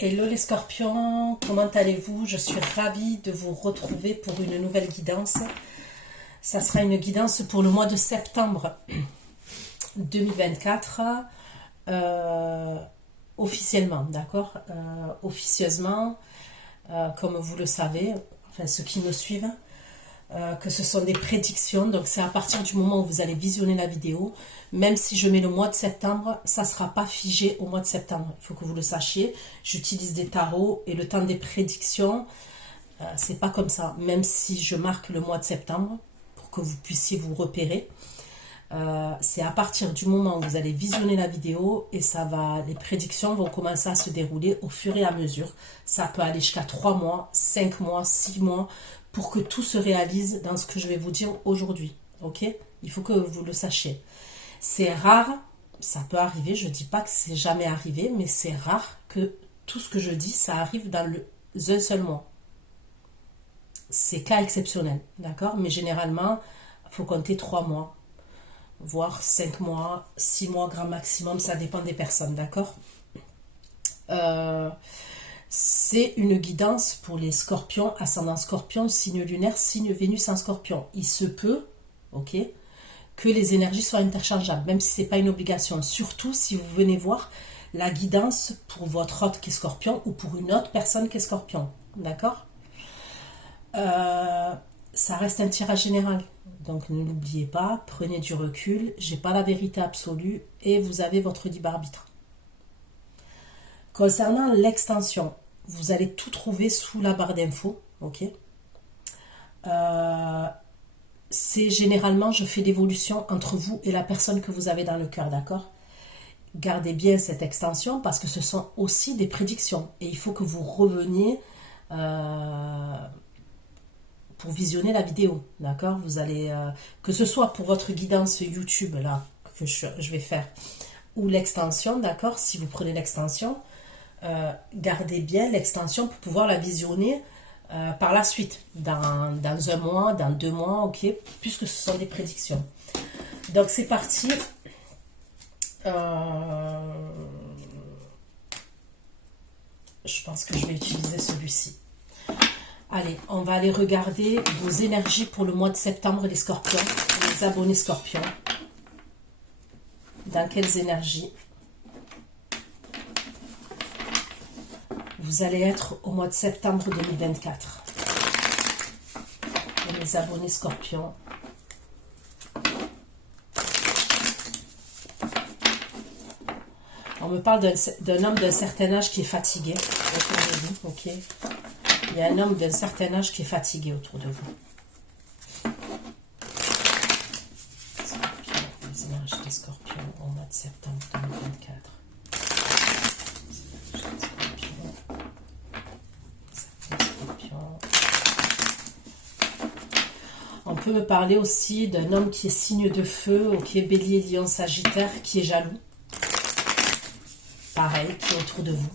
Hello les scorpions, comment allez-vous? Je suis ravie de vous retrouver pour une nouvelle guidance. Ça sera une guidance pour le mois de septembre 2024, officiellement, d'accord? Officieusement, comme vous le savez, enfin ceux qui me suivent, que ce sont des prédictions, donc c'est à partir du moment où vous allez visionner la vidéo, même si je mets le mois de septembre, ça ne sera pas figé au mois de septembre, il faut que vous le sachiez. J'utilise des tarots et le temps des prédictions, c'est pas comme ça, même si je marque le mois de septembre pour que vous puissiez vous repérer. C'est à partir du moment où vous allez visionner la vidéo et les prédictions vont commencer à se dérouler au fur et à mesure. Ça peut aller jusqu'à 3 mois, 5 mois, 6 mois pour que tout se réalise dans ce que je vais vous dire aujourd'hui. Ok? Il faut que vous le sachiez. C'est rare, ça peut arriver, je ne dis pas que c'est jamais arrivé, mais c'est rare que tout ce que je dis, ça arrive dans un seul mois. C'est cas exceptionnel, d'accord? Mais généralement, il faut compter 3 mois, voire 5 mois, 6 mois grand maximum, ça dépend des personnes, d'accord? C'est une guidance pour les scorpions, ascendant scorpion, signe lunaire, signe Vénus en scorpion. Il se peut, ok, que les énergies soient interchangeables, même si ce n'est pas une obligation. Surtout si vous venez voir la guidance pour votre hôte qui est scorpion ou pour une autre personne qui est scorpion, d'accord? Ça reste un tirage général. Donc ne l'oubliez pas, prenez du recul, j'ai pas la vérité absolue et vous avez votre libre arbitre. Concernant l'extension, vous allez tout trouver sous la barre d'infos, ok? C'est généralement, je fais l'évolution entre vous et la personne que vous avez dans le cœur, d'accord? Gardez bien cette extension parce que ce sont aussi des prédictions et il faut que vous reveniez pour visionner la vidéo, d'accord? Vous allez, que ce soit pour votre guidance YouTube, là, que je vais faire, ou l'extension, d'accord? Si vous prenez l'extension, gardez bien l'extension pour pouvoir la visionner par la suite, dans un mois, dans 2 mois, ok? Puisque ce sont des prédictions. Donc c'est parti. Je pense que je vais utiliser celui-ci. Allez, on va aller regarder vos énergies pour le mois de septembre, les scorpions, les abonnés scorpions. Dans quelles énergies vous allez être au mois de septembre 2024. Et les abonnés scorpions. On me parle d'un homme d'un certain âge qui est fatigué autour de vous, ok? Il y a un homme d'un certain âge qui est fatigué autour de vous. Scorpion, les énergies des scorpions au mois de septembre 2024. On peut me parler aussi d'un homme qui est signe de feu, ok, bélier, lion, sagittaire, qui est jaloux. Pareil, qui est autour de vous.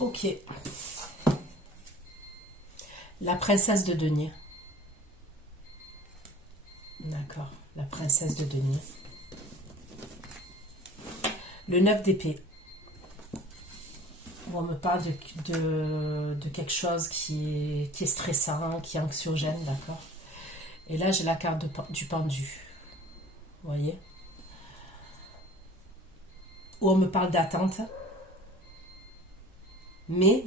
Ok. La princesse de denier. D'accord, la princesse de denier. Le 9 d'épée. On me parle de quelque chose qui est stressant, qui est anxiogène, d'accord? Et là, j'ai la carte du pendu. Vous voyez? Où on me parle d'attente. Mais,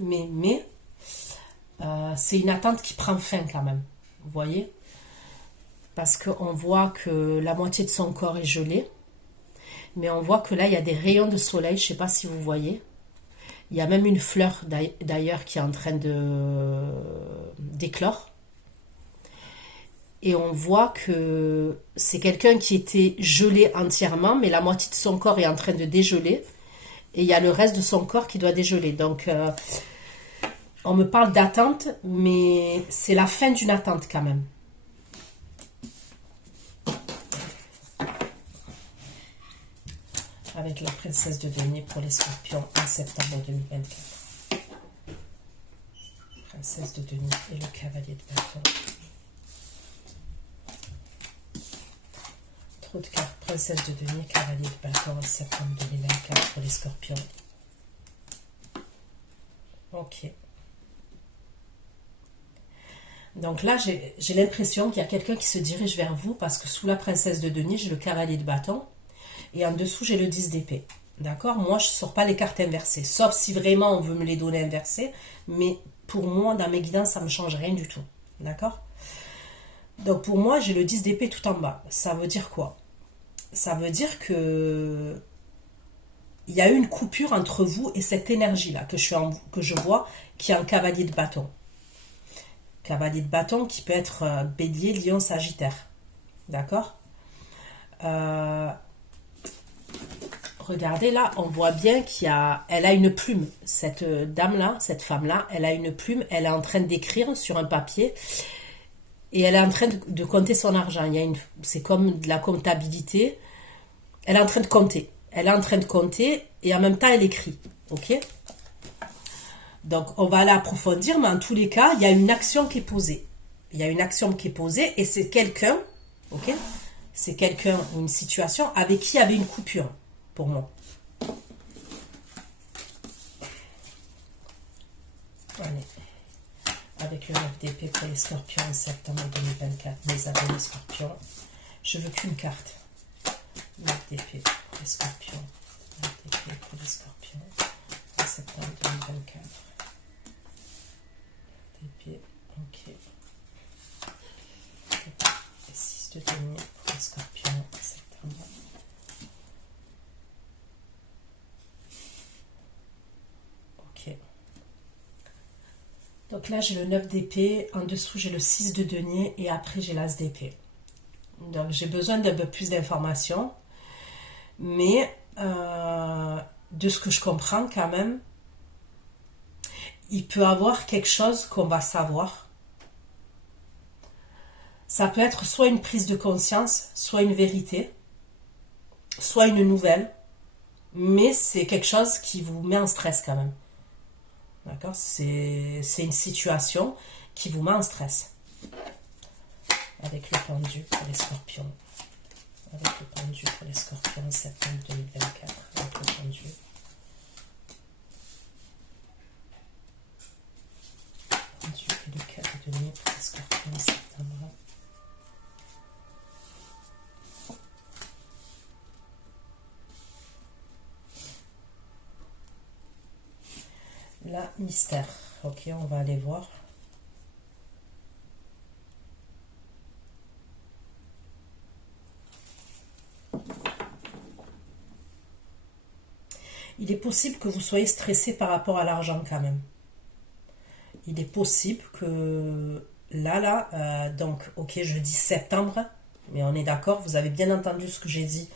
c'est une attente qui prend fin quand même. Vous voyez? Parce qu'on voit que la moitié de son corps est gelé. Mais on voit que là, il y a des rayons de soleil. Je ne sais pas si vous voyez. Il y a même une fleur d'ailleurs qui est en train d'éclore. Et on voit que c'est quelqu'un qui était gelé entièrement, mais la moitié de son corps est en train de dégeler. Et il y a le reste de son corps qui doit dégeler. Donc, On me parle d'attente, mais c'est la fin d'une attente quand même. Avec la princesse de denier pour les scorpions en septembre 2024. Princesse de denier et le cavalier de bâton. Trop de cartes. Princesse de denier, cavalier de bâton en septembre 2024 pour les scorpions. Ok. Donc là, j'ai l'impression qu'il y a quelqu'un qui se dirige vers vous parce que sous la princesse de denier, j'ai le cavalier de bâton. Et en dessous, j'ai le 10 d'épée. D'accord? Moi, je ne sors pas les cartes inversées. Sauf si vraiment on veut me les donner inversées. Mais pour moi, dans mes guidances, ça ne me change rien du tout. D'accord? Donc pour moi, j'ai le 10 d'épée tout en bas. Ça veut dire quoi? Ça veut dire que il y a eu une coupure entre vous et cette énergie-là que je vois qui est un cavalier de bâton. Cavalier de bâton qui peut être bélier, lion, sagittaire. D'accord? Regardez là, on voit bien elle a une plume. Cette dame-là, cette femme-là, elle a une plume. Elle est en train d'écrire sur un papier et elle est en train de compter son argent. C'est comme de la comptabilité. Elle est en train de compter. Elle est en train de compter et en même temps, elle écrit. Ok? Donc, on va aller approfondir, mais en tous les cas, il y a une action qui est posée. Il y a une action qui est posée et c'est quelqu'un, ok? C'est quelqu'un ou une situation avec qui il y avait une coupure. Pour moi. Allez. Avec le 9 d'épée pour les scorpions en septembre 2024. Mes abonnés scorpions. Je veux qu'une carte. 9 d'épée pour les scorpions. 9 d'épée pour les scorpions en septembre 2024. D'épée. Ok. Et 6 de denier pour les scorpions en septembre. Donc là, j'ai le 9 d'épée, en dessous, j'ai le 6 de denier et après, j'ai l'as d'épée. Donc, j'ai besoin d'un peu plus d'informations. Mais, de ce que je comprends quand même, il peut y avoir quelque chose qu'on va savoir. Ça peut être soit une prise de conscience, soit une vérité, soit une nouvelle. Mais c'est quelque chose qui vous met en stress quand même. D'accord? C'est une situation qui vous met en stress. Avec le pendu pour les scorpions. Avec le pendu pour les scorpions en septembre 2024. Avec le pendu. Pendu et le 4 de denier pour les scorpions en septembre. Là, mystère. Ok, on va aller voir. Il est possible que vous soyez stressé par rapport à l'argent quand même. Il est possible que donc, ok, je dis septembre, mais on est d'accord, vous avez bien entendu ce que j'ai dit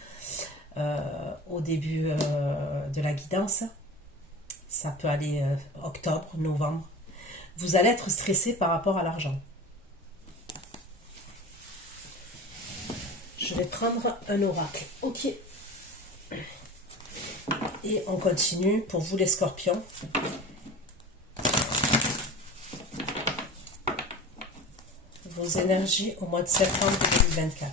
au début de la guidance. Ça peut aller octobre, novembre. Vous allez être stressé par rapport à l'argent. Je vais prendre un oracle. Ok. Et on continue pour vous les scorpions. Vos énergies au mois de septembre 2024.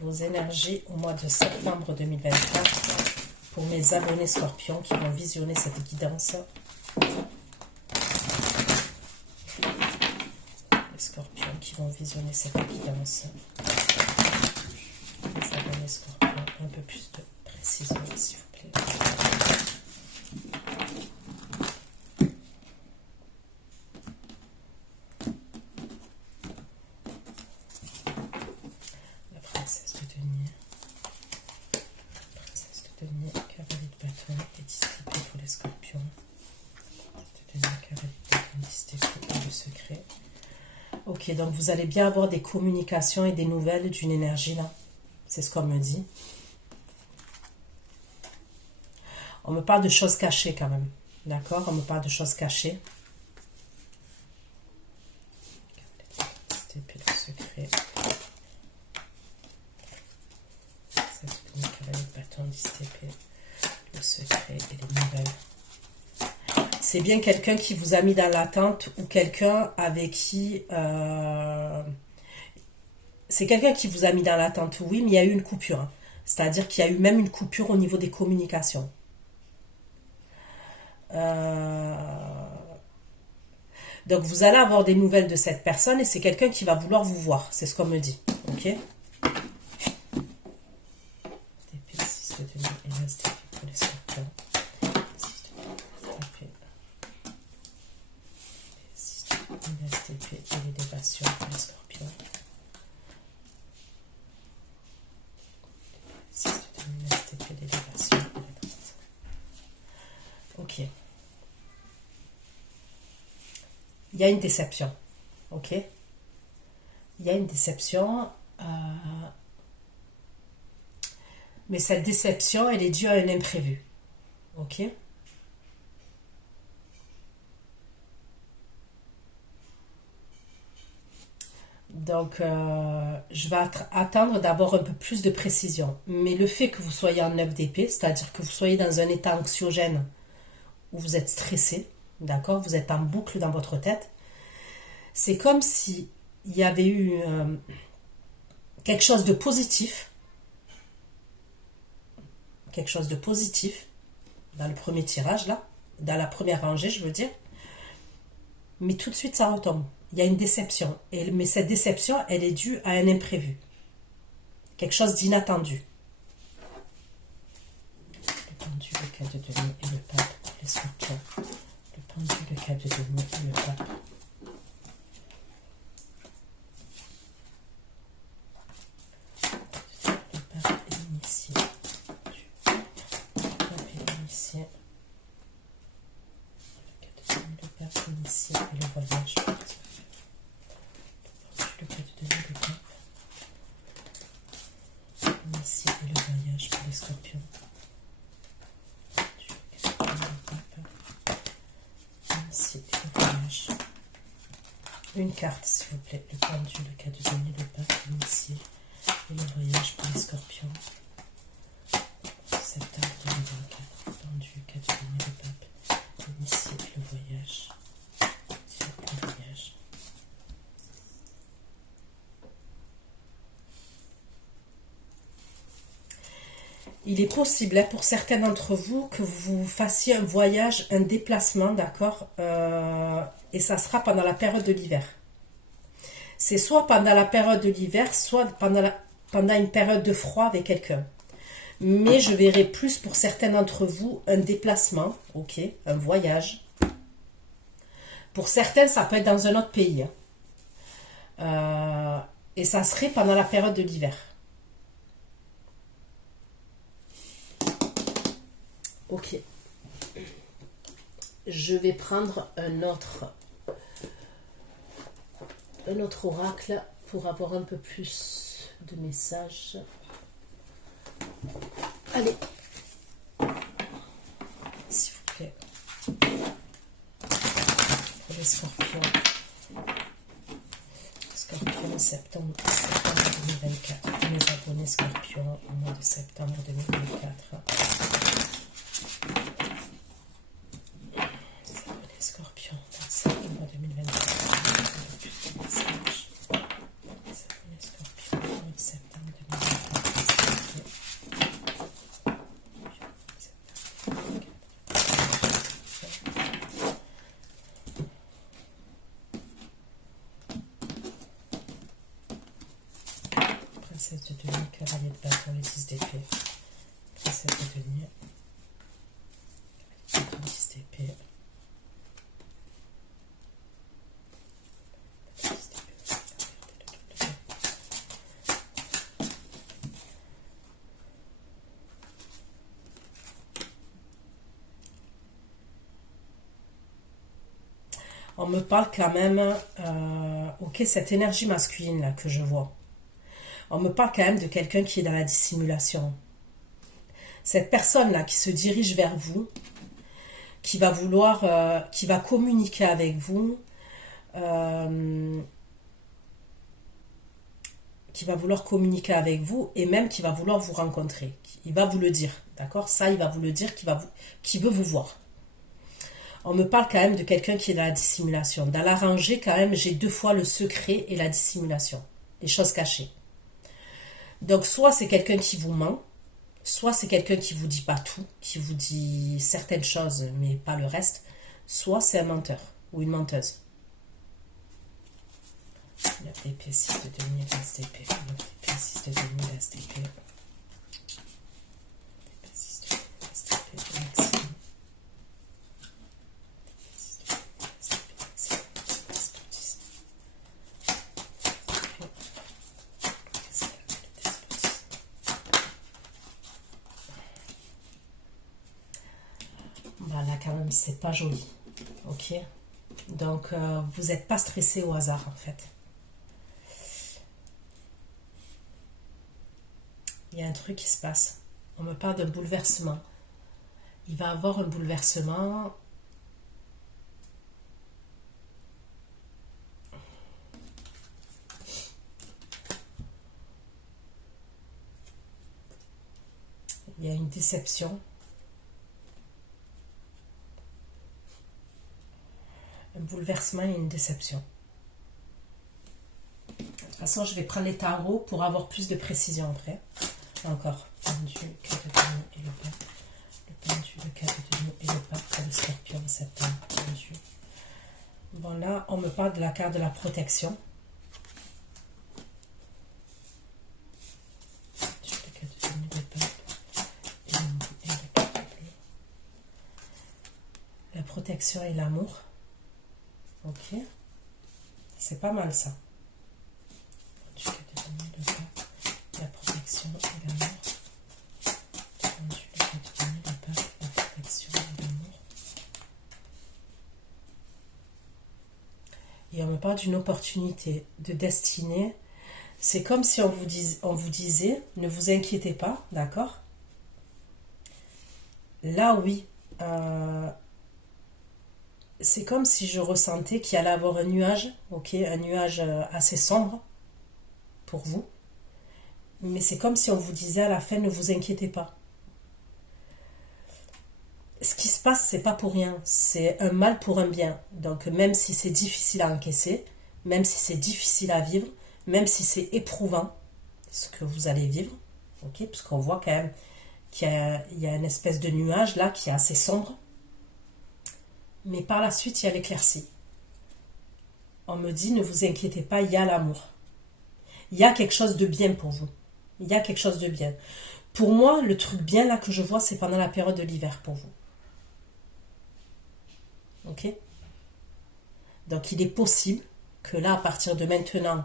Vos énergies au mois de septembre 2024 pour mes abonnés scorpions qui vont visionner cette guidance. Les scorpions qui vont visionner cette guidance. Les abonnés scorpions, un peu plus de précision s'il vous plaît. La princesse de denier. Princesse de denier, cavalier de bâton et 10 d'épée pour les scorpions. De denier, cavalier de bâton, 10 d'épée pour le secret. Ok, donc vous allez bien avoir des communications et des nouvelles d'une énergie là. C'est ce qu'on me dit. On me parle de choses cachées quand même. D'accord, on me parle de choses cachées. Épée de secret. Cette unique avec le bâton, 10 épée, le secret et les nouvelles. C'est bien quelqu'un qui vous a mis dans l'attente ou quelqu'un avec qui... c'est quelqu'un qui vous a mis dans l'attente, oui, mais il y a eu une coupure. Hein. C'est-à-dire qu'il y a eu même une coupure au niveau des communications. Donc vous allez avoir des nouvelles de cette personne et c'est quelqu'un qui va vouloir vous voir. C'est ce qu'on me dit. Ok. Ok. Il y a une déception. Ok. Il y a une déception. Mais cette déception, elle est due à un imprévu. Ok. Donc, je vais attendre d'avoir un peu plus de précision. Mais le fait que vous soyez en 9 d'épée, c'est-à-dire que vous soyez dans un état anxiogène où vous êtes stressé, d'accord, vous êtes en boucle dans votre tête, c'est comme si il y avait eu quelque chose de positif dans le premier tirage, là, dans la première rangée, je veux dire, mais tout de suite, ça retombe. Il y a une déception. Mais cette déception, elle est due à un imprévu. Quelque chose d'inattendu. Le pendu, le 4 de denier et le pape pour les scorpions. Le pendu, le 4 de denier et le pape. Le pape est l'initié. Le pape est l'initié. Le 4 de denier, le pape est l'initié et le voyage. Le 4 de denier, le pape. L'initié et le voyage pour les scorpions. Une carte, s'il vous plaît. Le pendu, le 4 de denier, le pape, l'initié et le voyage pour les scorpions. Septembre 2024. Pendu, 4 de denier, le pape, l'initié et le voyage. Le voyage. Il est possible pour certains d'entre vous que vous fassiez un voyage, un déplacement, d'accord, et ça sera pendant la période de l'hiver. C'est soit pendant la période de l'hiver, soit pendant une période de froid avec quelqu'un. Mais je verrai plus pour certains d'entre vous un déplacement, ok, un voyage. Pour certains, ça peut être dans un autre pays. Et ça serait pendant la période de l'hiver. Ok. Je vais prendre un autre oracle pour avoir un peu plus de messages. Allez. S'il vous plaît. Pour les scorpions. Scorpion, septembre 2024. Mes abonnés scorpions au mois de septembre 2024. Les scorpions, septembre 2024. Les scorpions, au mois de septembre 2024. Princesse de denier, cavalier de bâton, les 10 d'épée. Princesse de denier, 10 d'épée. On me parle quand même, ok, cette énergie masculine là que je vois. On me parle quand même de quelqu'un qui est dans la dissimulation. Cette personne là qui se dirige vers vous, qui va vouloir, qui va communiquer avec vous, qui va vouloir communiquer avec vous et même qui va vouloir vous rencontrer. Il va vous le dire, d'accord? Ça, il va vous le dire, qui veut vous voir. On me parle quand même de quelqu'un qui est dans la dissimulation. Dans la rangée, quand même, j'ai 2 fois le secret et la dissimulation. Les choses cachées. Donc, soit c'est quelqu'un qui vous ment, soit c'est quelqu'un qui vous dit pas tout, qui vous dit certaines choses, mais pas le reste. Soit c'est un menteur ou une menteuse. Le PP 6 de demi STP. Le PP 6 de demi STP. PP 6 de demi STP. Maximum. Voilà, quand même, c'est pas joli. Ok? Donc, vous n'êtes pas stressé au hasard, en fait. Il y a un truc qui se passe. On me parle d'un bouleversement. Il va y avoir un bouleversement. Il y a une déception. Un bouleversement et une déception. De toute façon, je vais prendre les tarots pour avoir plus de précision après. Encore. Pendu, 4 de demi et le pape. Le pendu, le 4 de demi et le pape. Le scorpion, septembre. Pendu. Bon, là, on me parle de la carte de la protection. Le 4 de demi, le pape. Et le 4 de bleu. La protection et l'amour. Ok. C'est pas mal, ça. Du 4 de demi, le pape. La protection et l'amour. Le 4 de demi, le pape. La protection et l'amour. Et on me parle d'une opportunité, de destinée. C'est comme si on vous disait, ne vous inquiétez pas, d'accord? Là, oui. C'est comme si je ressentais qu'il allait avoir un nuage, ok? Un nuage assez sombre pour vous. Mais c'est comme si on vous disait à la fin, ne vous inquiétez pas. Ce qui se passe, c'est pas pour rien. C'est un mal pour un bien. Donc, même si c'est difficile à encaisser, même si c'est difficile à vivre, même si c'est éprouvant, ce que vous allez vivre, ok? Parce qu'on voit quand même qu'il y a une espèce de nuage là qui est assez sombre. Mais par la suite, il y a l'éclaircie. On me dit, ne vous inquiétez pas, il y a l'amour. Il y a quelque chose de bien pour vous. Il y a quelque chose de bien. Pour moi, le truc bien là que je vois, c'est pendant la période de l'hiver pour vous. Ok? Donc, il est possible que là, à partir de maintenant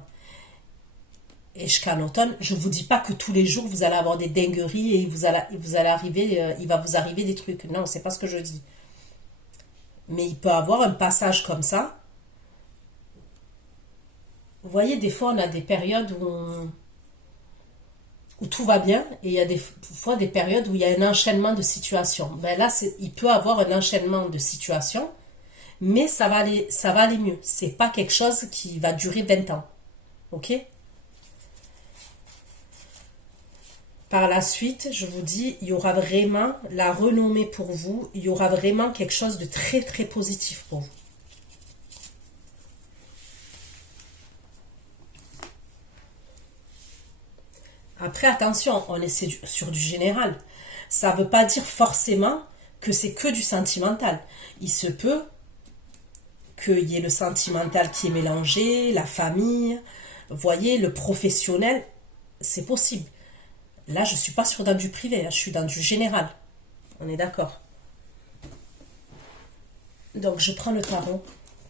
et jusqu'à l'automne, je ne vous dis pas que tous les jours, vous allez avoir des dingueries et vous allez arriver, il va vous arriver des trucs. Non, c'est pas ce que je dis. Mais il peut avoir un passage comme ça. Vous voyez, des fois, on a des périodes où tout va bien et il y a des fois des périodes où il y a un enchaînement de situations. Ben là, il peut avoir un enchaînement de situations, mais ça va aller mieux. C'est pas quelque chose qui va durer 20 ans. Ok? Par la suite, je vous dis, il y aura vraiment la renommée pour vous. Il y aura vraiment quelque chose de très, très positif pour vous. Après, attention, on est sur du général. Ça ne veut pas dire forcément que c'est que du sentimental. Il se peut qu'il y ait le sentimental qui est mélangé, la famille, vous voyez, le professionnel, c'est possible. Là, je ne suis pas dans du privé, je suis dans du général. On est d'accord. Donc, je prends le tarot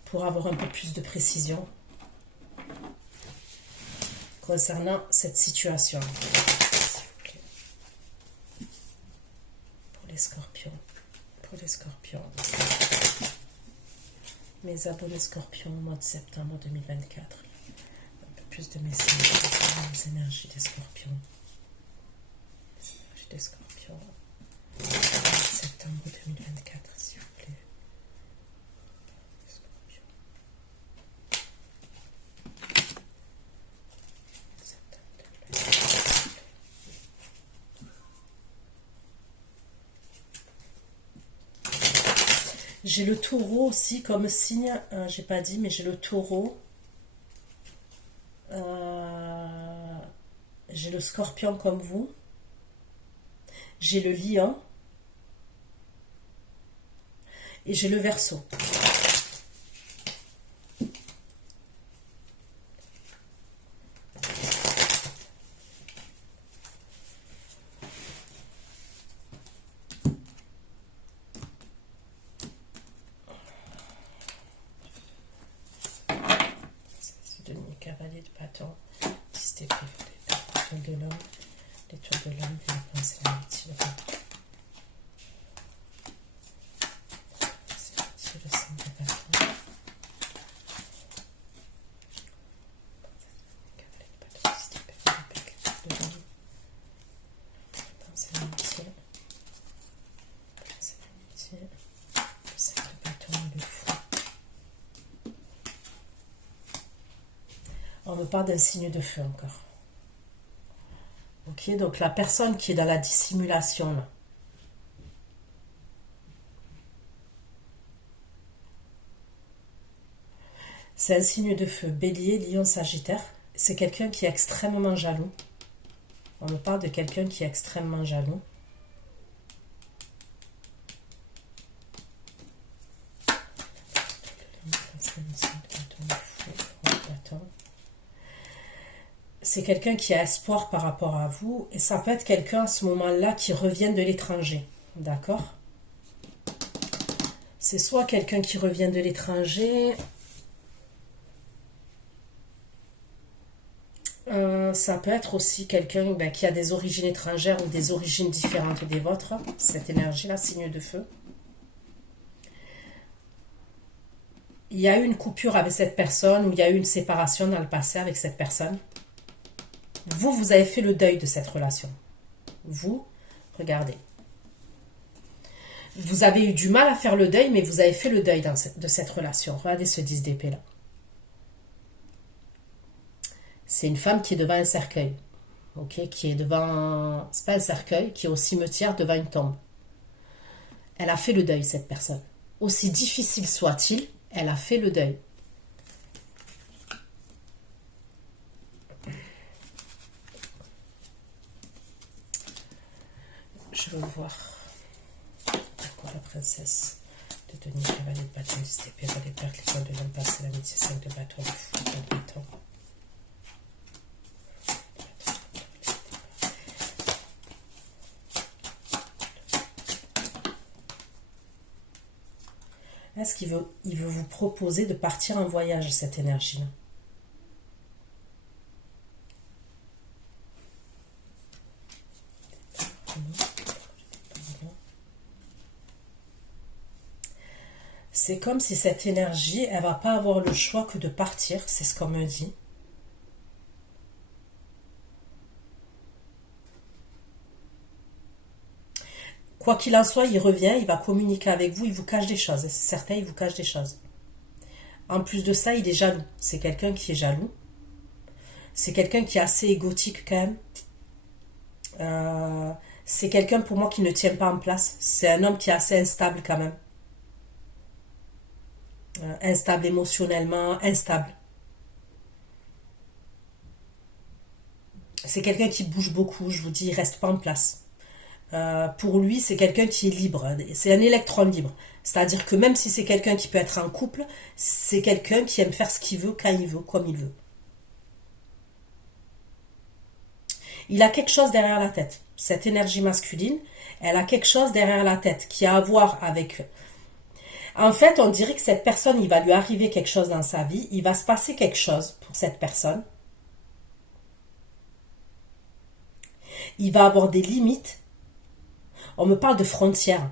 pour avoir un peu plus de précision concernant cette situation. Pour les scorpions. Pour les scorpions. Mes abonnés scorpions au mois de septembre 2024. Un peu plus de messages concernant les énergies des scorpions. Les énergies des scorpions. septembre 2024, s'il vous plaît. J'ai le taureau aussi comme signe, j'ai pas dit, mais j'ai le taureau. J'ai le scorpion comme vous. J'ai le lion. Et j'ai le verseau. Cavalier de bâton, système l'étoile de l'homme, l'étoile de l'homme, la pensée, l'amitié, c'est le sang de bâton. Cavalier de bâton, système l'étoile de l'homme, la pensée, l'amitié, le sang de bâton et le fou. On me parle d'un signe de feu encore. Ok, donc la personne qui est dans la dissimulation, là. C'est un signe de feu. Bélier, Lion, Sagittaire. C'est quelqu'un qui est extrêmement jaloux. On me parle de quelqu'un qui est extrêmement jaloux. C'est quelqu'un qui a espoir par rapport à vous. Et ça peut être quelqu'un à ce moment-là qui revient de l'étranger. D'accord? C'est soit quelqu'un qui revient de l'étranger. Ça peut être aussi quelqu'un qui a des origines étrangères ou des origines différentes des vôtres. Cette énergie-là, signe de feu. Il y a eu une coupure avec cette personne ou il y a eu une séparation dans le passé avec cette personne. Vous avez fait le deuil de cette relation. Vous, regardez. Vous avez eu du mal à faire le deuil, mais vous avez fait le deuil de cette relation. Regardez ce 10 d'épée là. C'est une femme qui est devant un cercueil. Ok, qui est devant... C'est pas un cercueil, qui est au cimetière devant une tombe. Elle a fait le deuil, cette personne. Aussi difficile soit-il, elle a fait le deuil. Je veux voir. Pourquoi la princesse de Denis, cavalier de bâton, 10 d'épée, les pertes, l'étoile de l'homme passé, l'amitié, 5 de bâton, le fou, de bâton. Est-ce qu'il veut vous proposer de partir en voyage, cette énergie-là? C'est comme si cette énergie, elle va pas avoir le choix que de partir, c'est ce qu'on me dit. Quoi qu'il en soit, il revient, il va communiquer avec vous, il vous cache des choses, c'est certain, il vous cache des choses. En plus de ça, il est jaloux. C'est quelqu'un qui est jaloux. C'est quelqu'un qui est assez égotique quand même. C'est quelqu'un pour moi qui ne tient pas en place. C'est un homme qui est assez instable quand même. Instable émotionnellement, instable. C'est quelqu'un qui bouge beaucoup, je vous dis, il reste pas en place. Pour lui, c'est quelqu'un qui est libre. C'est un électron libre. C'est-à-dire que même si c'est quelqu'un qui peut être en couple, c'est quelqu'un qui aime faire ce qu'il veut, quand il veut, comme il veut. Il a quelque chose derrière la tête. Cette énergie masculine, elle a quelque chose derrière la tête qui a à voir avec... En fait, on dirait que cette personne, il va lui arriver quelque chose dans sa vie, il va se passer quelque chose pour cette personne. Il va avoir des limites. On me parle de frontières.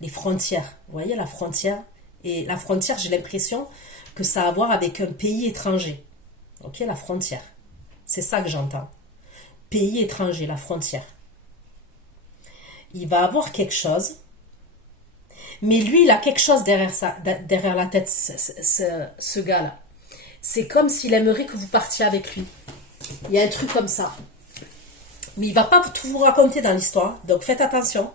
Les frontières. Vous voyez la frontière? Et la frontière, j'ai l'impression que ça a à voir avec un pays étranger. Ok, la frontière. C'est ça que j'entends. Pays étranger, la frontière. Il va avoir quelque chose Mais lui, il a quelque chose derrière, derrière la tête, ce gars-là. C'est comme s'il aimerait que vous partiez avec lui. Il y a un truc comme ça. Mais il ne va pas tout vous raconter dans l'histoire. Donc faites attention.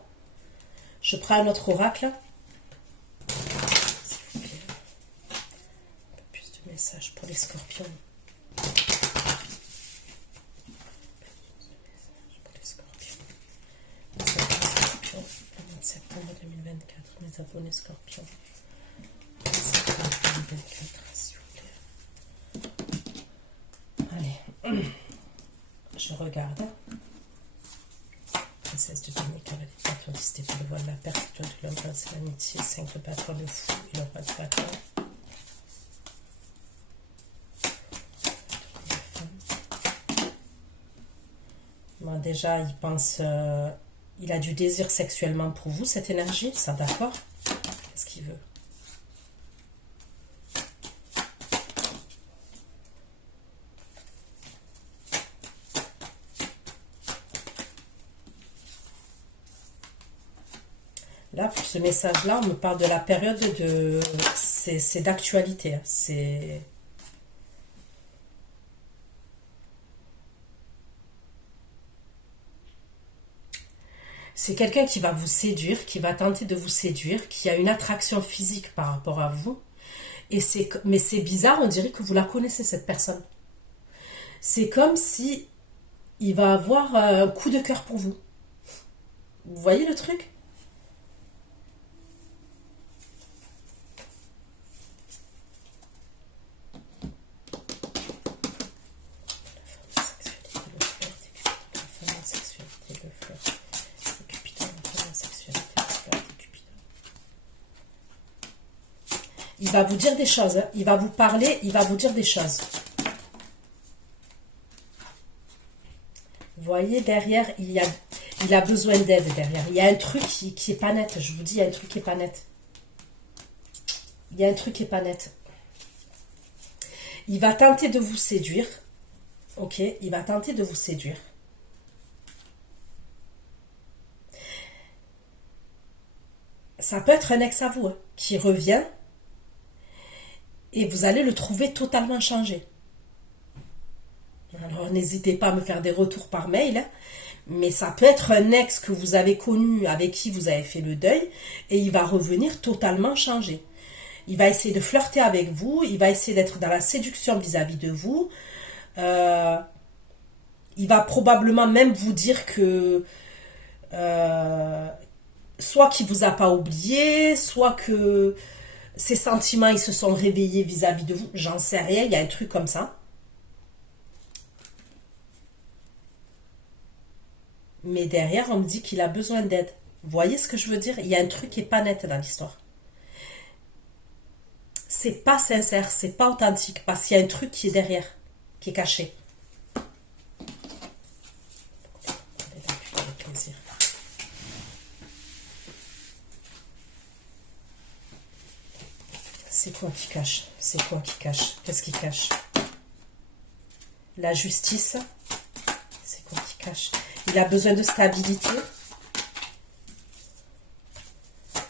Je prends un autre oracle. S'il vous plaît. Un peu plus de messages pour les scorpions. Pour les scorpions. Les scorpions. Le mois de septembre 2024. Mes abonnés scorpions. Septembre 2024, s'il vous plaît. Allez. Je regarde. Princesse de Dominique, avec les patron disté pour le voile, la perte de l'homme, c'est l'amitié, 5 de patron, le fou et le roi de patron. Bon, déjà, il pense, il a du désir sexuellement pour vous, cette énergie, ça d'accord? Qu'est-ce qu'il veut? Là, pour ce message-là, on me parle de la période de... C'est d'actualité. C'est... C'est quelqu'un qui va vous séduire, qui va tenter de vous séduire, qui a une attraction physique par rapport à vous. Mais c'est bizarre, on dirait que vous la connaissez, cette personne. C'est comme si il va avoir un coup de cœur pour vous. Vous voyez le truc? Il va vous dire des choses, hein. Il va vous parler, il va vous dire des choses. Vous voyez, derrière, il a besoin d'aide derrière. Il y a un truc qui est pas net, je vous dis, il y a un truc qui est pas net. Il y a un truc qui est pas net. Il va tenter de vous séduire. Ok, il va tenter de vous séduire. Ça peut être un ex à vous, hein, qui revient. Et vous allez le trouver totalement changé. Alors, n'hésitez pas à me faire des retours par mail. Hein, mais ça peut être un ex que vous avez connu, avec qui vous avez fait le deuil. Et il va revenir totalement changé. Il va essayer de flirter avec vous. Il va essayer d'être dans la séduction vis-à-vis de vous. Il va probablement même vous dire que... soit qu'il vous a pas oublié, soit que... ses sentiments, ils se sont réveillés vis-à-vis de vous. J'en sais rien, il y a un truc comme ça. Mais derrière, on me dit qu'il a besoin d'aide. Vous voyez ce que je veux dire? Il y a un truc qui n'est pas net dans l'histoire. C'est pas sincère, c'est pas authentique, parce qu'il y a un truc qui est derrière, qui est caché. C'est quoi qui cache? C'est quoi qui cache? Qu'est-ce qui cache? La justice. C'est quoi qui cache? Il a besoin de stabilité.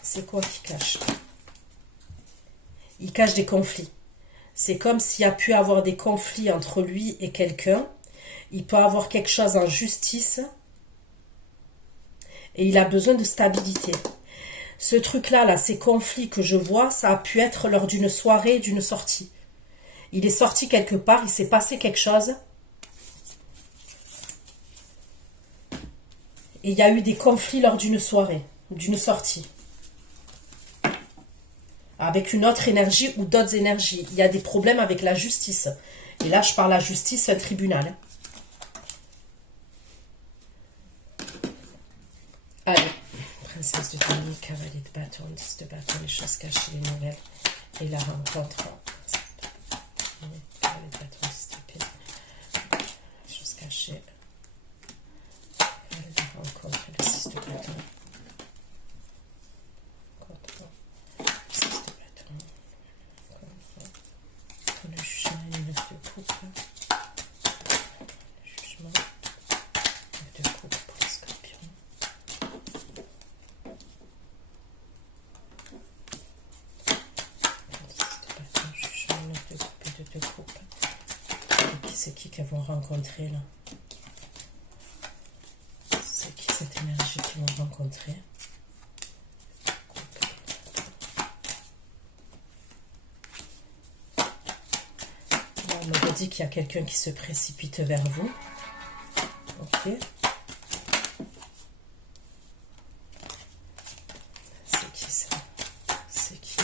C'est quoi qui cache? Il cache des conflits. C'est comme s'il y a pu avoir des conflits entre lui et quelqu'un. Il peut avoir quelque chose en justice. Et il a besoin de stabilité. Ce truc-là, là, ces conflits que je vois, ça a pu être lors d'une soirée, d'une sortie. Il est sorti quelque part, il s'est passé quelque chose. Et il y a eu des conflits lors d'une soirée, d'une sortie. Avec une autre énergie ou d'autres énergies. Il y a des problèmes avec la justice. Et là, je parle la justice, un tribunal. Allez. Princesse de Dominique, cavalier de bâton, 10 de bâton, les choses cachées, les nouvelles. Et la rencontre. Cavalier de bâton, 10 d'épée. Les choses cachées. La rencontre, le 6 de bâton. Le jugement et le 9 de coupe. Le jugement, 9 de coupe pour les scorpions. de coupe. C'est qui qu'elles vont rencontrer là? C'est qui cette énergie qu'ils vont rencontrer? Là, on me dit qu'il y a quelqu'un qui se précipite vers vous. Ok. C'est qui ça? C'est qui?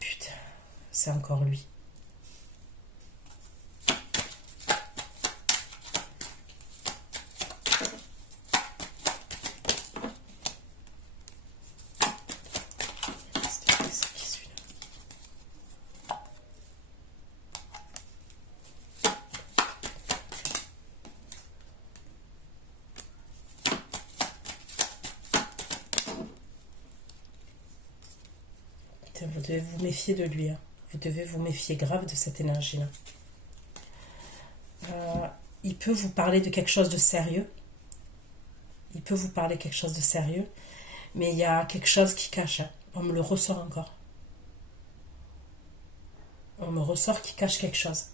Putain, c'est encore lui. Vous devez vous méfier de lui. Hein. Vous devez vous méfier grave de cette énergie-là. Il peut vous parler de quelque chose de sérieux. Il peut vous parler de quelque chose de sérieux. Mais il y a quelque chose qui cache. Hein. On me le ressort encore. On me ressort qui cache quelque chose.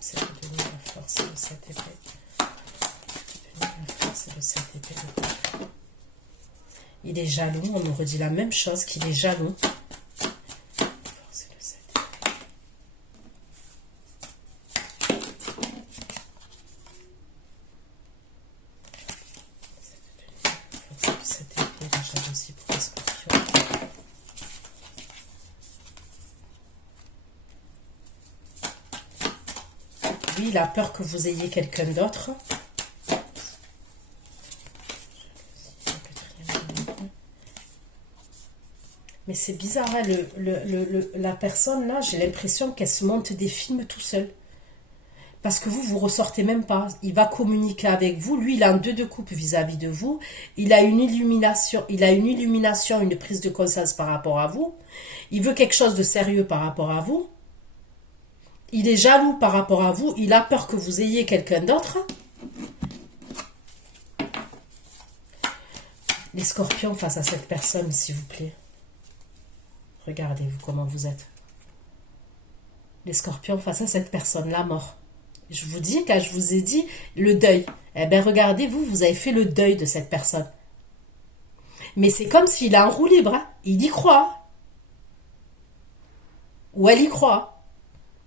C'est de donner la force de cette épée. Il est jaloux, on nous redit la même chose, qu'il est jaloux. Lui, il a peur que vous ayez quelqu'un d'autre. Mais c'est bizarre, hein, la personne là, j'ai l'impression qu'elle se monte des films tout seul. Parce que vous ressortez même pas. Il va communiquer avec vous. Lui, il a un 2 de coupe vis-à-vis de vous. Il a une illumination, une prise de conscience par rapport à vous. Il veut quelque chose de sérieux par rapport à vous. Il est jaloux par rapport à vous. Il a peur que vous ayez quelqu'un d'autre. Les scorpions face à cette personne, s'il vous plaît. Regardez-vous comment vous êtes. Les scorpions face à cette personne, la mort. Je vous dis, quand je vous ai dit le deuil, eh bien regardez, vous avez fait le deuil de cette personne. Mais c'est comme s'il a un roue libre, hein. Il y croit. Ou elle y croit.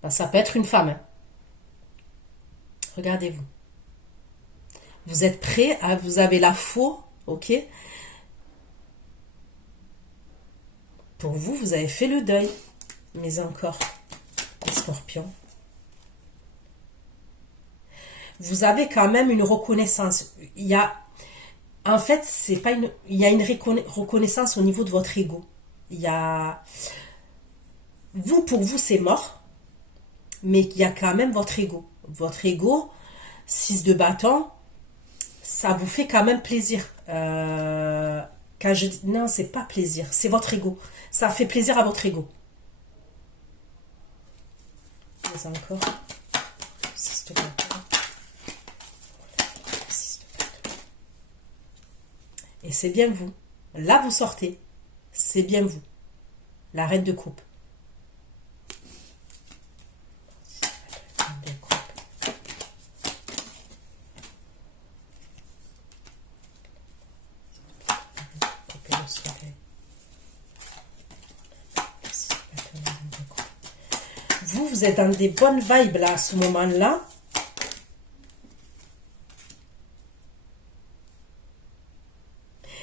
Ben, ça peut être une femme. Hein. Regardez-vous. Vous êtes prêts, vous avez la foi, ok? Pour vous, vous avez fait le deuil. Mais encore, les scorpions. Vous avez quand même une reconnaissance. Il y a, en fait, c'est pas une, il y a une reconnaissance au niveau de votre ego. Il y a, vous, pour vous, c'est mort. Mais il y a quand même votre ego. Votre ego, 6 de bâton, ça vous fait quand même plaisir. Quand je dis, non, c'est pas plaisir, c'est votre ego. Ça fait plaisir à votre ego. Mais encore, 6 de bâton. 6 de bâton. Et c'est bien vous. Là, vous sortez. C'est bien vous. La reine de coupe. Vous êtes dans des bonnes vibes là, à ce moment-là.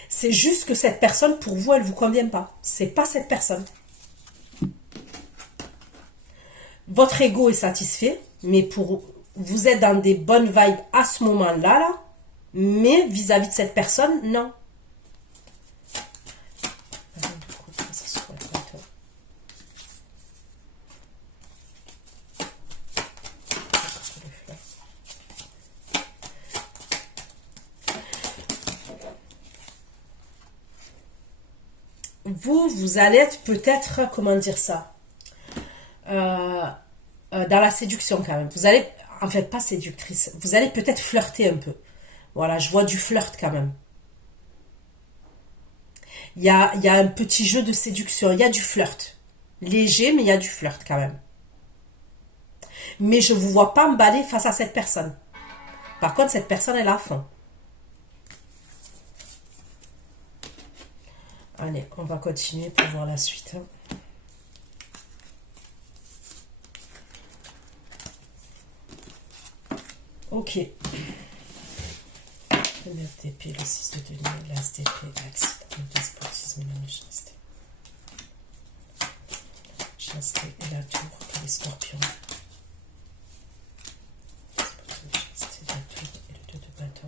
C'est juste que cette personne, pour vous, elle ne vous convient pas. C'est pas cette personne. Votre ego est satisfait, mais pour vous êtes dans des bonnes vibes à ce moment-là, là, mais vis-à-vis de cette personne, non. vous allez être peut-être, comment dire ça, dans la séduction quand même. Vous allez, en fait, pas séductrice, vous allez peut-être flirter un peu. Voilà, je vois du flirt quand même. Il y a un petit jeu de séduction, il y a du flirt. Léger, mais il y a du flirt quand même. Mais je ne vous vois pas emballer face à cette personne. Par contre, cette personne, elle est à fond. Allez, on va continuer pour voir la suite. Ok. Le 9 d'épée, le 6 de denier, l'as d'épée, l'accident, le despotisme et la méchanceté. Chasteté et la tour pour les scorpions. Chasteté, la tour et le 2 de bâton.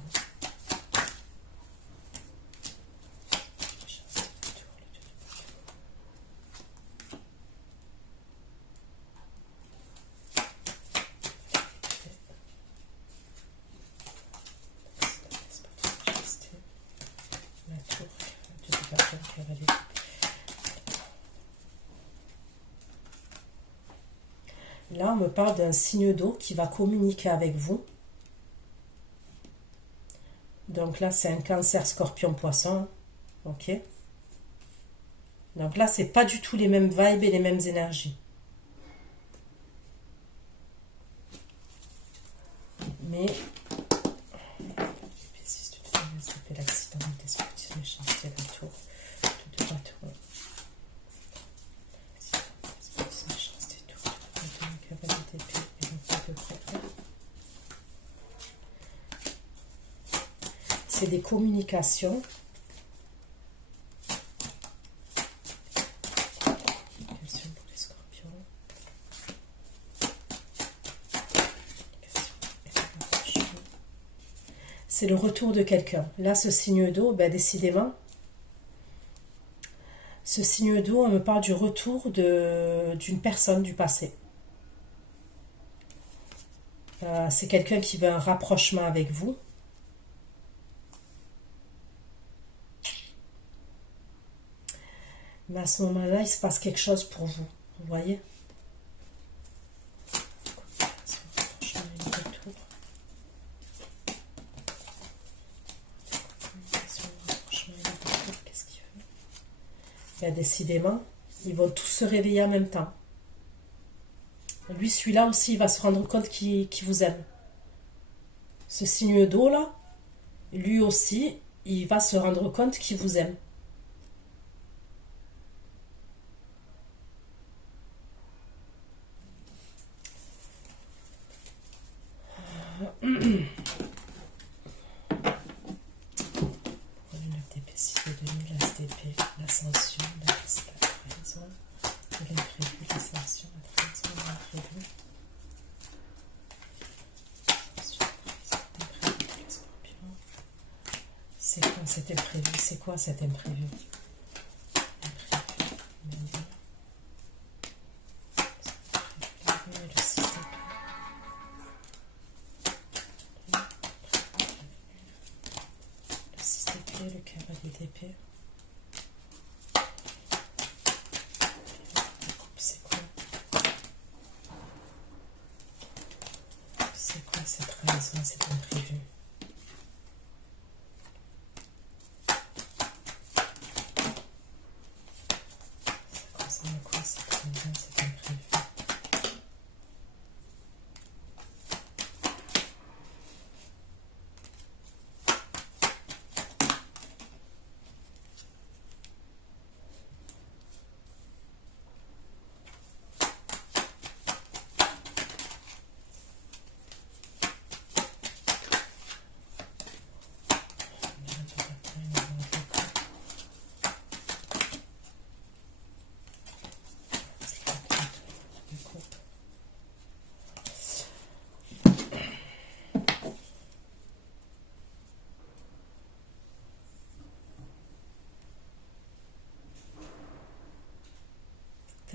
Là, on me parle d'un signe d'eau qui va communiquer avec vous. Donc là, c'est un cancer, scorpion, poisson. Ok. Donc là, c'est pas du tout les mêmes vibes et les mêmes énergies. Mais... l'accident, le despotisme, méchanceté, la tour, tout de bâton. C'est des communications. Question pour les scorpions. C'est le retour de quelqu'un. Là, ce signe d'eau, ben, décidément, ce signe d'eau, on me parle du retour d'une personne du passé. C'est quelqu'un qui veut un rapprochement avec vous. Mais à ce moment-là, il se passe quelque chose pour vous. Vous voyez ? Ben, décidément, ils vont tous se réveiller en même temps. Lui, celui-là aussi, il va se rendre compte qu'il vous aime. Ce signe d'eau, là, lui aussi, il va se rendre compte qu'il vous aime. L'ascension, la trahison, l'imprévu, l'ascension, la trahison, l'imprévu. C'est quoi cet imprévu? C'est quoi cet imprévu? Le 6 d'épée, le cavalier d'épée. C'est quoi cette trahison, cet imprévu?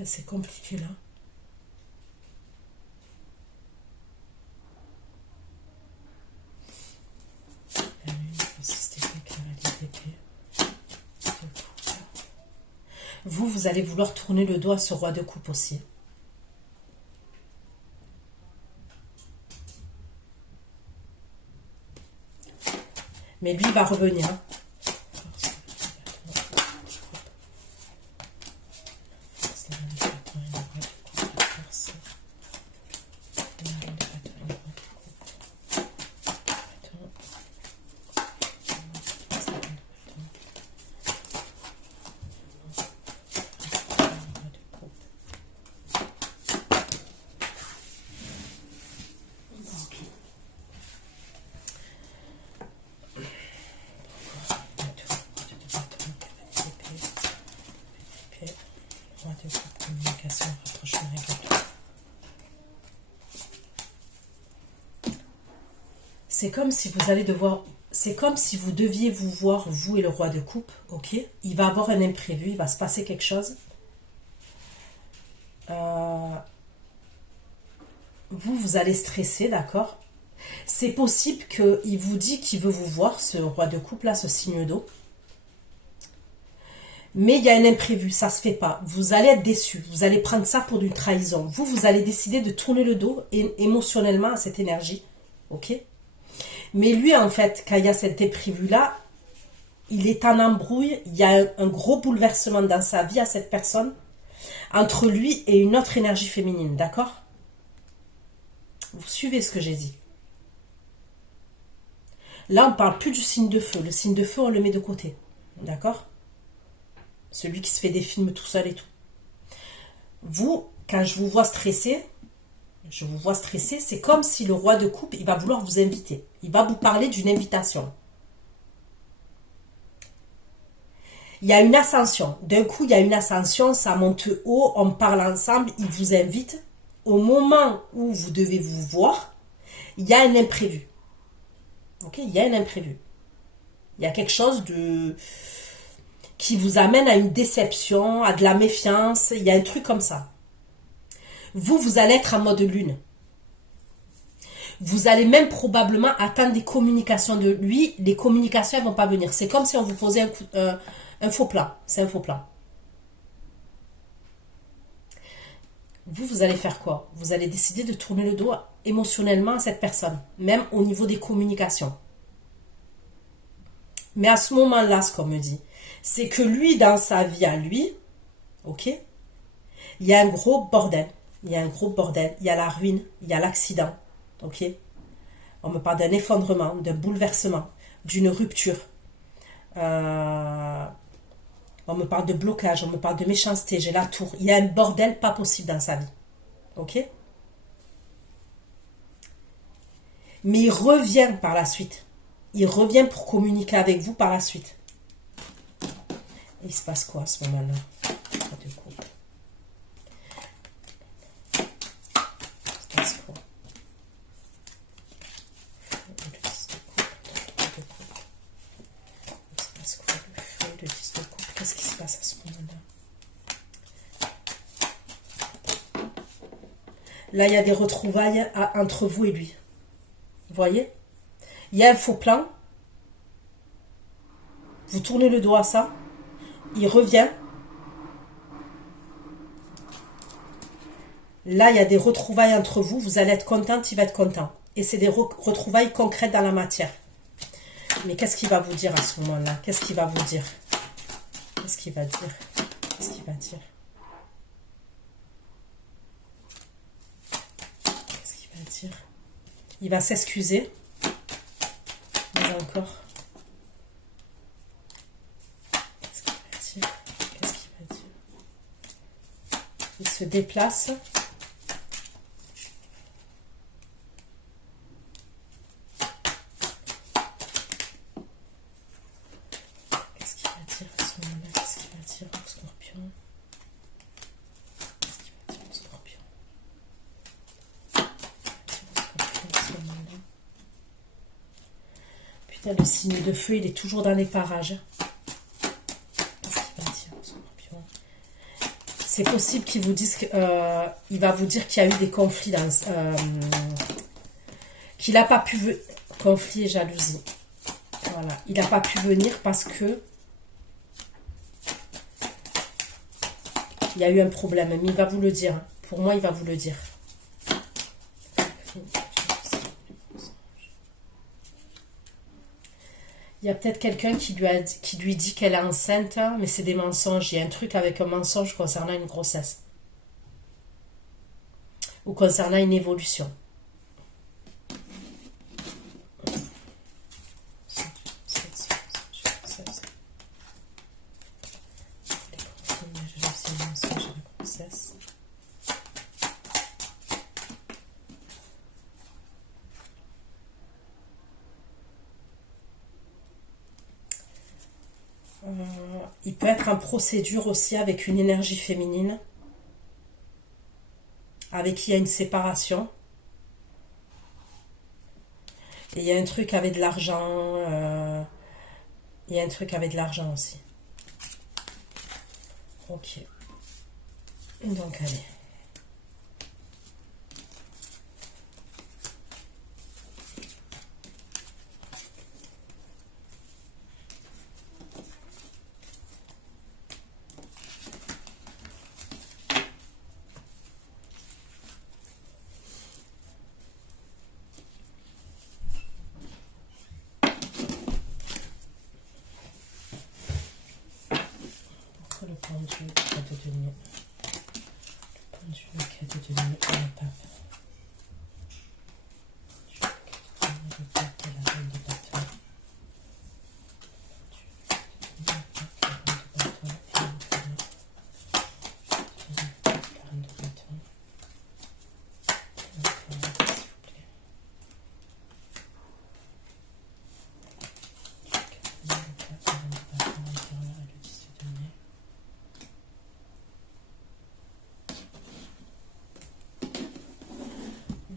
C'est compliqué là. vous allez vouloir tourner le dos à ce roi de coupe aussi. Mais lui, il va revenir. C'est comme si vous allez devoir... C'est comme si vous deviez vous voir, vous et le roi de coupe, ok? Il va avoir un imprévu, il va se passer quelque chose. Vous allez stresser, d'accord? C'est possible qu'il vous dit qu'il veut vous voir, ce roi de coupe là, ce signe d'eau. Mais il y a un imprévu, ça se fait pas. Vous allez être déçu, vous allez prendre ça pour une trahison. Vous allez décider de tourner le dos émotionnellement à cette énergie, ok? Mais lui, en fait, quand il y a cet imprévu-là, il est en embrouille, il y a un gros bouleversement dans sa vie à cette personne, entre lui et une autre énergie féminine, d'accord? Vous suivez ce que j'ai dit. Là, on ne parle plus du signe de feu. Le signe de feu, on le met de côté, d'accord? Celui qui se fait des films tout seul et tout. Vous, quand je vous vois stressé, c'est comme si le roi de coupe, il va vouloir vous inviter. Il va vous parler d'une invitation. Il y a une ascension. D'un coup, il y a une ascension, ça monte haut, on parle ensemble, il vous invite. Au moment où vous devez vous voir, il y a un imprévu. Ok, il y a un imprévu. Il y a quelque chose qui vous amène à une déception, à de la méfiance. Il y a un truc comme ça. Vous allez être en mode lune. Vous allez même probablement attendre des communications de lui. Les communications, elles ne vont pas venir. C'est comme si on vous posait un faux plan. C'est un faux plan. Vous allez faire quoi? Vous allez décider de tourner le dos émotionnellement à cette personne. Même au niveau des communications. Mais à ce moment-là, ce qu'on me dit, c'est que lui, dans sa vie à lui, ok, il y a un gros bordel. Il y a un gros bordel. Il y a la ruine. Il y a l'accident. Ok? On me parle d'un effondrement, d'un bouleversement, d'une rupture. On me parle de blocage. On me parle de méchanceté. J'ai la tour. Il y a un bordel pas possible dans sa vie. Ok? Mais il revient par la suite. Il revient pour communiquer avec vous par la suite. Et il se passe quoi à ce moment-là? Qu'est-ce qui se passe à ce moment-là? Là, il y a des retrouvailles entre vous et lui. Vous voyez? Il y a un faux plan. Vous tournez le dos à ça. Il revient. Là, il y a des retrouvailles entre vous. Vous allez être contente, il va être content. Et c'est des retrouvailles concrètes dans la matière. Mais qu'est-ce qu'il va vous dire à ce moment-là? Qu'est-ce qu'il va vous dire? Qu'est-ce qu'il va dire? Qu'est-ce qu'il va dire? Qu'est-ce qu'il va dire? Il va s'excuser. Mais encore. Qu'est-ce qu'il va dire? Qu'est-ce qu'il va dire? Il se déplace. Putain, le signe de feu, il est toujours dans les parages. Qu'est-ce qu'il va dire, Scorpion? C'est possible qu'il vous dise il va vous dire qu'il y a eu des conflits dans qu'il n'a pas pu conflit et jalousie. Voilà, il n'a pas pu venir parce que Il y a eu un problème, mais il va vous le dire. Pour moi, il va vous le dire. Il y a peut-être quelqu'un qui lui dit qu'elle est enceinte, hein, mais c'est des mensonges. Il y a un truc avec un mensonge concernant une grossesse. Ou concernant une évolution. Il peut être en procédure aussi avec une énergie féminine, avec qui il y a une séparation. Et il y a un truc avec de l'argent. Il y a un truc avec de l'argent aussi. Ok. Donc, allez. Pourquoi le pendu a de denier? Le pendu qui a de denier et la pape. Le pape et la reine de bâton.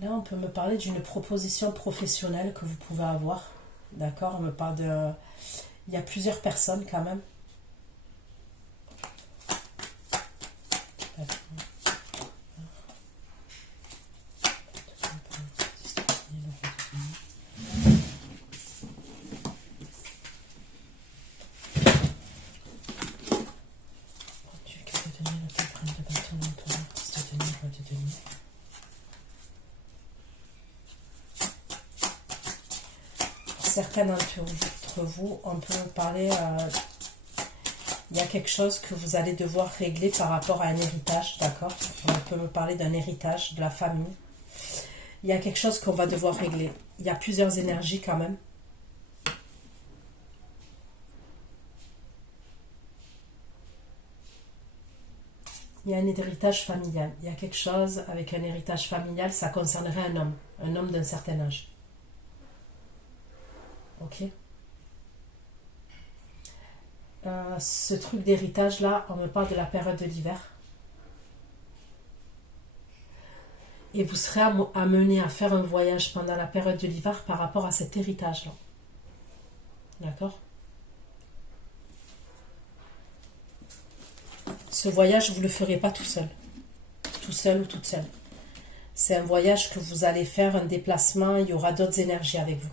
Là, on peut me parler d'une proposition professionnelle que vous pouvez avoir. D'accord? On me parle de... Il y a plusieurs personnes quand même. Certains d'entre vous, on peut me parler, il y a quelque chose que vous allez devoir régler par rapport à un héritage, d'accord? On peut me parler d'un héritage, de la famille. Il y a quelque chose qu'on va devoir régler. Il y a plusieurs énergies quand même. Il y a un héritage familial. Il y a quelque chose avec un héritage familial, ça concernerait un homme d'un certain âge. Ok? Ce truc d'héritage là, on me parle de la période de l'hiver. Et vous serez amené à faire un voyage pendant la période de l'hiver par rapport à cet héritage là. D'accord? Ce voyage, vous ne le ferez pas tout seul. Tout seul ou toute seule. C'est un voyage que vous allez faire, un déplacement, il y aura d'autres énergies avec vous.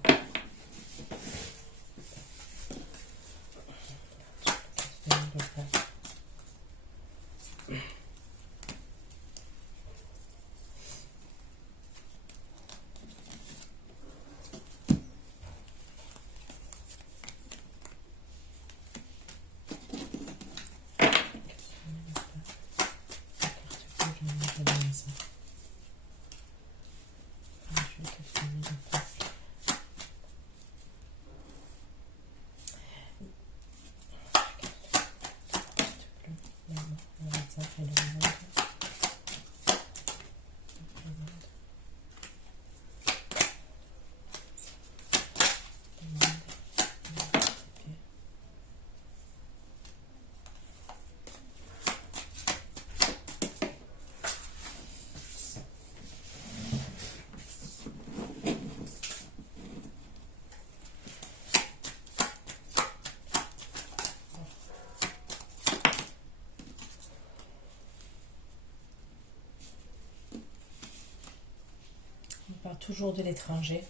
On parle toujours de l'étranger.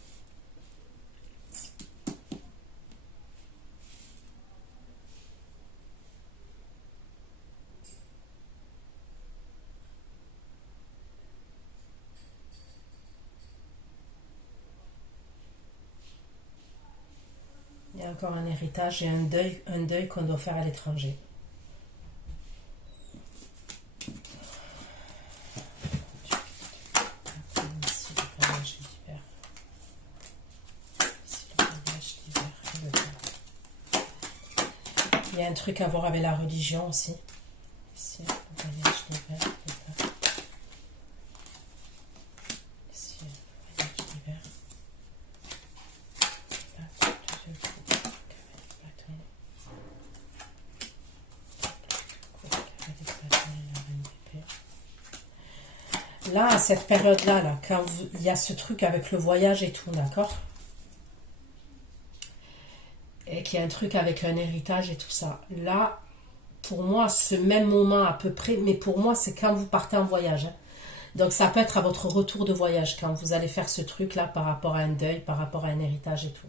D'accord, un héritage et un deuil qu'on doit faire à l'étranger. Ici, le voyage d'hiver. Ici, le voyage d'hiver et le deuil. Il y a un truc à voir avec la religion aussi. Ici, le voyage d'hiver et le deuil. Ici, le voyage d'hiver. Là, à cette période-là, là, quand il y a ce truc avec le voyage et tout, d'accord? Et qu'il y a un truc avec un héritage et tout ça. Là, pour moi, ce même moment à peu près, mais pour moi, c'est quand vous partez en voyage. Hein. Donc, ça peut être à votre retour de voyage, quand vous allez faire ce truc-là par rapport à un deuil, par rapport à un héritage et tout.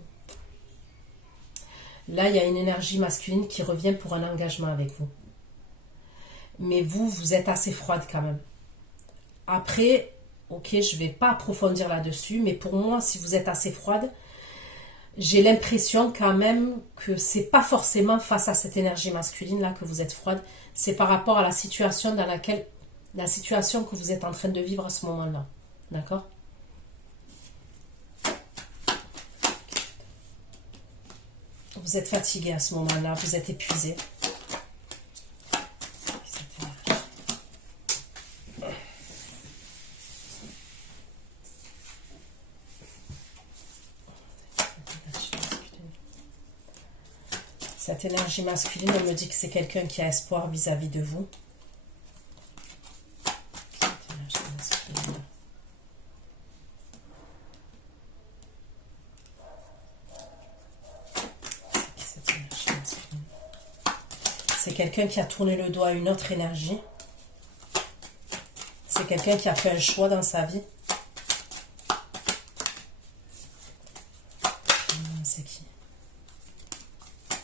Là, il y a une énergie masculine qui revient pour un engagement avec vous. Mais vous, vous êtes assez froide quand même. Après, ok, je ne vais pas approfondir là-dessus, mais pour moi, si vous êtes assez froide, j'ai l'impression quand même que c'est pas forcément face à cette énergie masculine là que vous êtes froide, c'est par rapport à la situation dans laquelle, la situation que vous êtes en train de vivre à ce moment-là. D'accord? Vous êtes fatigué à ce moment-là, vous êtes épuisé. Cette énergie masculine, on me dit que c'est quelqu'un qui a espoir vis-à-vis de vous. Cette énergie masculine. Cette énergie masculine. C'est quelqu'un qui a tourné le doigt à une autre énergie. C'est quelqu'un qui a fait un choix dans sa vie. C'est qui?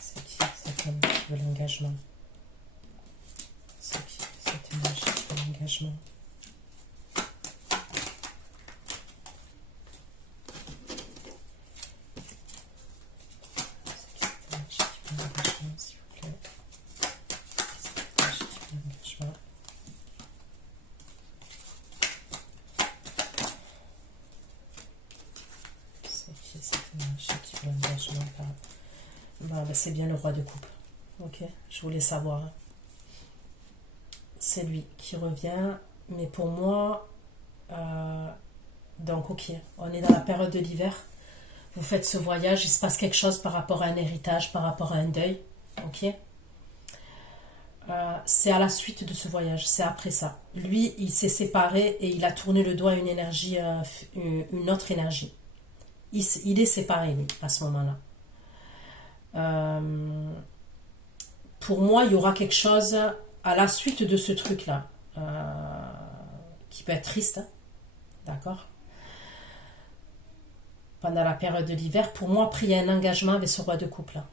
C'est qui cet homme qui veut l'engagement? C'est qui cette énergie qui veut l'engagement? C'est bien le roi de coupe. Ok, je voulais savoir. C'est lui qui revient. Mais pour moi, donc ok, on est dans la période de l'hiver. Vous faites ce voyage, il se passe quelque chose par rapport à un héritage, par rapport à un deuil. Ok. C'est à la suite de ce voyage, c'est après ça. Lui, il s'est séparé et il a tourné le doigt à une énergie, une autre énergie. Il est séparé, lui, à ce moment-là. Pour moi, il y aura quelque chose à la suite de ce truc-là qui peut être triste, hein, d'accord? Pendant la période de l'hiver, pour moi, après, il y a un engagement avec ce roi de couple-là.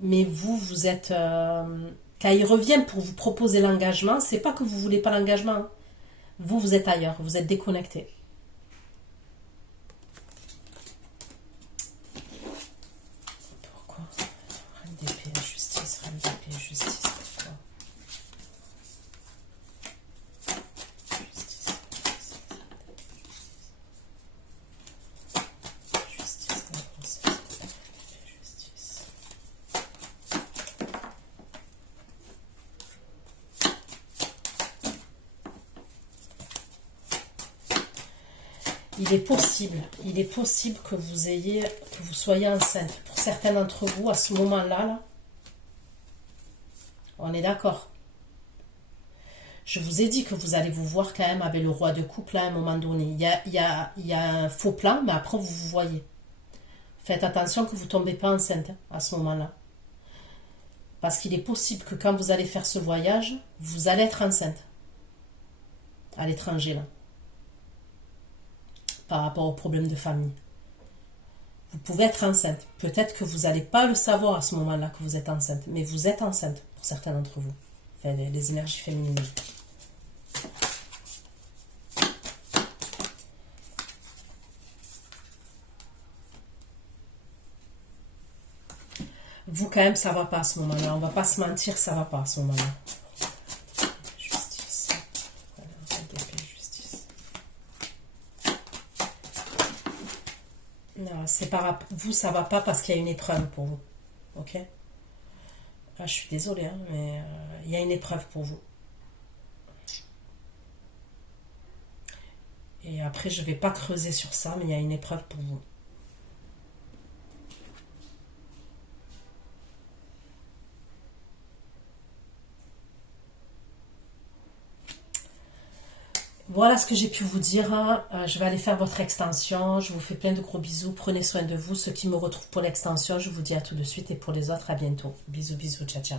Mais vous, vous êtes... quand il revient pour vous proposer l'engagement, c'est pas que vous voulez pas l'engagement. Hein. Vous, vous êtes ailleurs, vous êtes déconnecté. Il est possible que vous soyez enceinte. Pour certains d'entre vous, à ce moment-là, là, on est d'accord. Je vous ai dit que vous allez vous voir quand même avec le roi de couple à un moment donné. Il y a un faux plan, mais après vous vous voyez. Faites attention que vous ne tombez pas enceinte à ce moment-là. Parce qu'il est possible que quand vous allez faire ce voyage, vous allez être enceinte. À l'étranger, là. Par rapport aux problèmes de famille. Vous pouvez être enceinte. Peut-être que vous n'allez pas le savoir à ce moment-là que vous êtes enceinte. Mais vous êtes enceinte pour certains d'entre vous. Enfin, les énergies féminines. Vous, quand même, ça va pas à ce moment-là. On va pas se mentir, ça va pas à ce moment-là. Justice. Voilà, l'épée, justice. Non, c'est pas... Vous, ça va pas parce qu'il y a une épreuve pour vous. Ok? Ah, je suis désolée, hein, mais il y a une épreuve pour vous. Et après, je vais pas creuser sur ça, mais il y a une épreuve pour vous. Voilà ce que j'ai pu vous dire. Je vais aller faire votre extension. Je vous fais plein de gros bisous. Prenez soin de vous. Ceux qui me retrouvent pour l'extension, je vous dis à tout de suite. Et pour les autres, à bientôt. Bisous, bisous. Ciao, ciao.